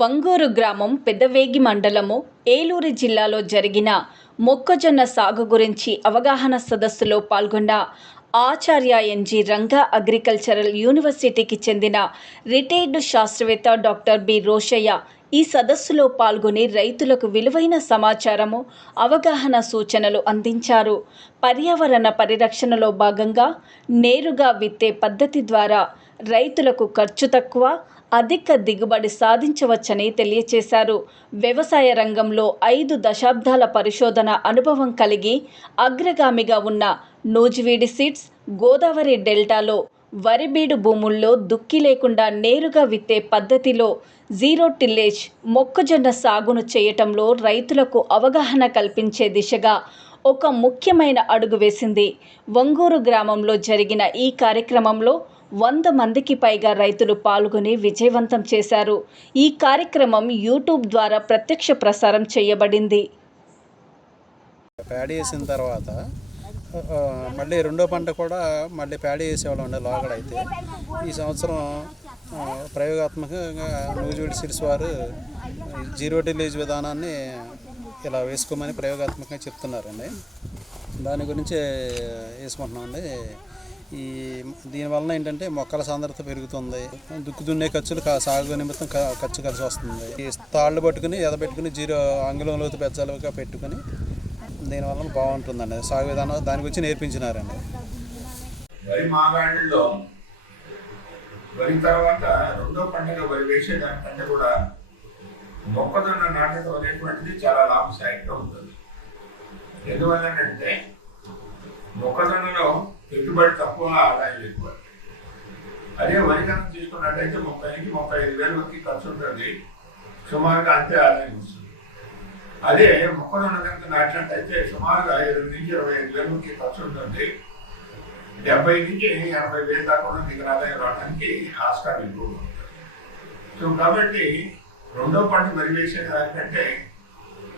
వంగూరు గ్రామం పెద్దవేగి మండలము ఏలూరు జిల్లాలో జరిగిన మొక్కజొన్న సాగు గురించి అవగాహన సదస్సులో పాల్గొన్న ఆచార్య ఎన్జి రంగా అగ్రికల్చరల్ యూనివర్సిటీకి చెందిన రిటైర్డ్ శాస్త్రవేత్త డాక్టర్ బి రోషయ్య ఈ సదస్సులో పాల్గొని రైతులకు విలువైన సమాచారము, అవగాహన సూచనలు అందించారు. పర్యావరణ పరిరక్షణలో భాగంగా నేరుగా విత్తే పద్ధతి ద్వారా రైతులకు ఖర్చు తక్కువ, అధిక దిగుబడి సాధించవచ్చని తెలియచేశారు. వ్యవసాయ రంగంలో 5 దశాబ్దాల పరిశోధన అనుభవం కలిగి అగ్రగామిగా ఉన్న నూజివీడి సీడ్స్ గోదావరి డెల్టాలో వరి బీడు భూముల్లో దుక్కి లేకుండా నేరుగా విత్తే పద్ధతిలో జీరో టిల్లేజ్ మొక్కజొన్న సాగును చేయటంలో రైతులకు అవగాహన కల్పించే దిశగా ఒక ముఖ్యమైన అడుగు వేసింది. వంగూరు గ్రామంలో జరిగిన ఈ కార్యక్రమంలో 100 మందికి పైగా రైతులు పాల్గొని విజయవంతం చేశారు. ఈ కార్యక్రమం యూట్యూబ్ ద్వారా ప్రత్యక్ష ప్రసారం చేయబడింది. ప్యాడీ వేసిన తర్వాత మళ్ళీ రెండో పంట కూడా మళ్ళీ ప్యాడీ వేసేవాళ్ళం అండి లోగడైతే. ఈ సంవత్సరం ప్రయోగాత్మకంగా నూజివీడి సీడ్స్ వారు జీరో టిల్లేజ్ విధానాన్ని ఇలా వేసుకోమని ప్రయోగాత్మకంగా చెప్తున్నారండి. దాని గురించి వేసుకుంటున్నామండి. దీనివలన ఏంటంటే మొక్కల సాంద్రత పెరుగుతుంది, దుక్కు దున్నే ఖర్చులు సాగు నిమిత్తం ఖర్చు కలిసి వస్తుంది. ఈ తాళ్ళు పట్టుకుని ఎదబెట్టుకుని జీరో అంగుళం లోతు పెద్దలుగా పెట్టుకుని దీనివల్ల బాగుంటుందండి సాగు విధానం. దాని గురించి నేర్పించినారండి. వరి మాగాడిలో వరి తర్వాత రెండో పంటగా వరి వేసేదానికంటే కూడా మొక్కజొన్న నాటకం అనేటువంటిది చాలా లాభసాయంగా ఉంటుంది. ఎందువల్లంటే మొక్కజొన్నలో పెట్టుబడి తక్కువ, ఆదాయం ఎక్కువ. అదే వరి కనుక తీసుకున్నట్టయితే 30,000-35,000 వరకు ఖర్చు ఉంటుంది, సుమారుగా అంతే ఆదాయం వస్తుంది. అదే మొక్కజొన్న కనుక నాటినట్టయితే సుమారుగా 20,000-25,000 వరకు ఖర్చు ఉంటుంది, 70,000-80,000 దాకా కూడా మీకు ఆదాయం రావడానికి ఆస్కారం ఎక్కువ ఉంటుంది. సో కాబట్టి రెండో పంట వరి వేసే దానికంటే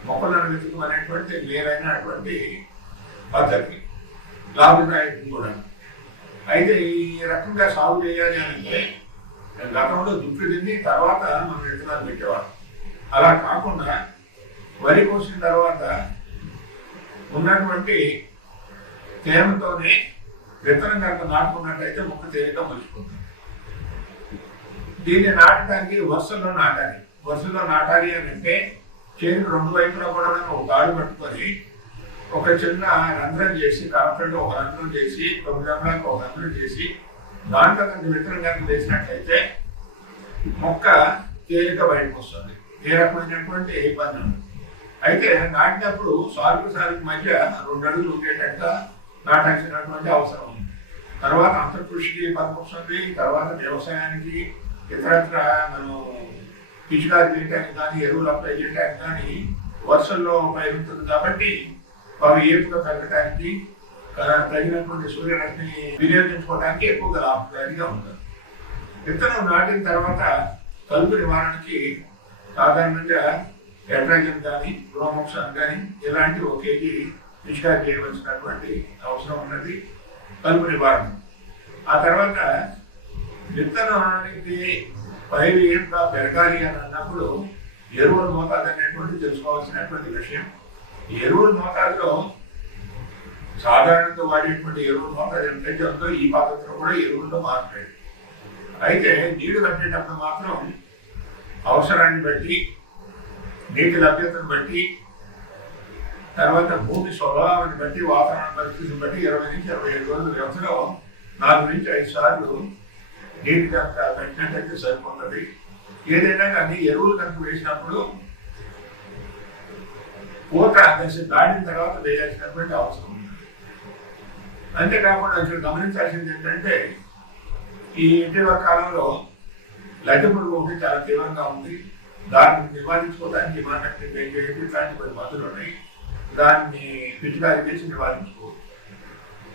మొక్కజొన్న వెతుకు అనేటువంటి వేరైనటువంటి పద్ధతి, లాభదాయకం కూడా. అయితే ఈ రకంగా సాగు చేయాలి అంటే గతంలో దుక్కి తిని తర్వాత మనం విత్తనాలు పెట్టేవాళ్ళం. అలా కాకుండా వరి కోసిన తర్వాత ఉన్నటువంటి తేమతోనే విత్తనం కనుక నాటుకున్నట్టయితే మొక్క తేలిక మలుచుకుంటుంది. దీన్ని నాటడానికి వరుసలో నాటాలి. వరుసలో నాటాలి అని అంటే చేనుకు 2 వైపులా కూడా ఒక గాడు పట్టుకొని ఒక చిన్న రంధ్రం చేసి, కరెంట్లో ఒక రంధ్రం చేసి, 9 అంగుళాలకు ఒక రంధ్రం చేసి దాంట్లో కనుక విత్తనం కనుక వేసినట్లయితే మొక్క తేలిక బయటకు వస్తుంది. ఏ రకమైనటువంటి ఇబ్బంది ఉంది. అయితే నాటినప్పుడు సాలుకు మధ్య 2 అడుగులు ఉండేటట్టుగా నాటాల్సినటువంటి అవసరం ఉంది. తర్వాత అంతర్కృషికి పనికొస్తుంది. తర్వాత వ్యవసాయానికి ఇతరత్ర మనం పిచికారి చేయడానికి కానీ, ఎరువులు అప్లై చేయడానికి కానీ వర్షంలో ఉపయోగిస్తుంది. కాబట్టి అవి ఏపుగా తగ్గడానికి, తగినటువంటి సూర్యరశ్మిని వినియోగించుకోవడానికి ఎక్కువగా లాభదాయకంగా ఉంటుంది. విత్తనం నాటిన తర్వాత కలుపు నివారణకి సాధారణంగా ఎట్రాజన్ కానీ, బ్రోమోక్సాన్ కానీ ఇలాంటి 1 kg పిచికారి చేయవలసినటువంటి అవసరం ఉన్నది కలుపు నివారణ. ఆ తర్వాత విత్తనానికి పైరు ఏంటా పెరగాలి అని అన్నప్పుడు ఎరువుల మోతాదు అనేటువంటి తెలుసుకోవాల్సినటువంటి విషయం. ఎరువుల మోతాదులో సాధారణంగా వాడేటువంటి ఎరువుల మోతాదు ఎంతైతే ఉందో ఈ పద్ధతిలో కూడా ఎరువుల్లో మార్చలేదు. అయితే నీళ్లు కట్టేటప్పుడు మాత్రం అవసరాన్ని బట్టి, నీటి లభ్యతను బట్టి, తర్వాత భూమి స్వభావాన్ని బట్టి, వాతావరణ పరిస్థితిని బట్టి 20-25 రోజుల వ్యవధిలో 4-5 సార్లు నీటి కనుక కట్టినట్టయితే సరిపోతుంది. ఏదైనా కానీ ఎరువులు కనుక వేసినప్పుడు పూత దశ దాటిన తర్వాత వేయాల్సినటువంటి అవసరం ఉంది. అంతేకాకుండా ఇక్కడ గమనించాల్సింది ఏంటంటే ఈ ఇటీవల కాలంలో లద్దె పురుగు ఒకటి చాలా తీవ్రంగా ఉంది. దాన్ని నివారించుకోవడానికి ఇట్లాంటి కొన్ని మందులు ఉన్నాయి. దాన్ని పిచికారి చేసి నివారించుకోవచ్చు.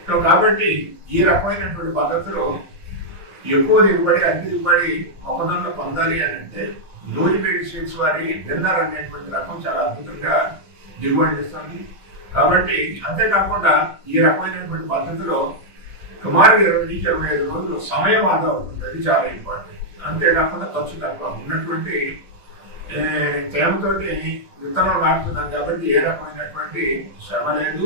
సో కాబట్టి ఈ రకమైనటువంటి పద్ధతిలో ఎక్కువ దిగుబడి, అన్ని దిగుబడి మొక్కజొన్న పొందాలి అని అంటే నూజివీడి సీడ్స్ వారి విన్నర్ అనేటువంటి రకం చాలా అద్భుతంగా దిగుబడి ఇస్తుంది. కాబట్టి అంతేకాకుండా ఈ రకమైనటువంటి పద్ధతిలో సుమారు 20-25 రోజులు సమయం ఆదా అవుతుంది. అది చాలా ఇంపార్టెంట్. అంతేకాకుండా ఖర్చు తక్కువ ఉన్నటువంటి తేమతోటి విత్తనం నాటుతున్నాం కాబట్టి ఏ రకమైనటువంటి శ్రమ లేదు.